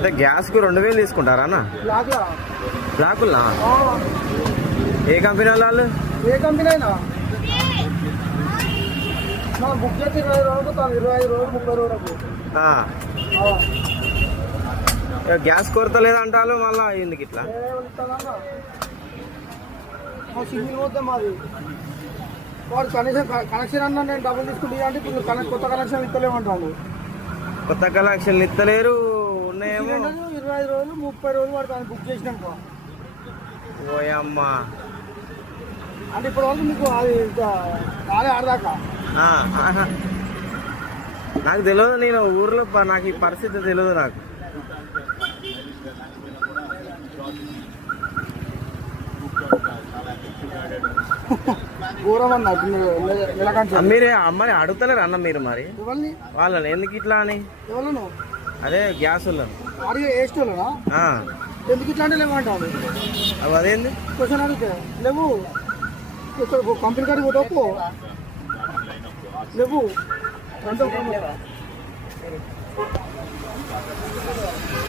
అంటే గ్యాస్కు 2000 తీసుకుంటారా అన్న? బ్లాకుల్లా? ఏ కంపెనీ వాళ్ళు? ఏ కంపెనీ అయినా బుక్ చేసి 20 రోజులు 25 రోజులు 30 రోజులకు. గ్యాస్ కొరత లేదంటారు మళ్ళీ ఎందుకు ఇట్లా? సింగిల్ పోతే మాది వాడు కనీసం కనెక్షన్ అన్నా నేను డబ్బులు తీసుకుంటా అంటే ఇప్పుడు కొత్త కనెక్షన్ ఇస్తలేమంటాను. కొత్త కనెక్షన్లు ఇస్తలేరు. ఉన్నాయేమో 25 రోజులు 30 రోజులు వాడు దాన్ని బుక్ చేసినాక. ఓయమ్మా, అంటే ఇప్పుడు వరకు మీకు అది రాలే ఆడదాకా. నాకు తెలియదు, నేను ఊర్లో నాకు ఈ పరిస్థితి తెలియదు నాకు. మీరే అమ్మని అడుగుతలేరు అన్న మీరు? మరి వాళ్ళని ఎందుకు ఇట్లా అని? అదే గ్యాస్ ఎందుకు ఇట్లా అంటే లేమంటావు? అదేంది క్వశ్చన్ అడిగితే లేవు. కంపెనీ కాడికి పోతావు లేవు.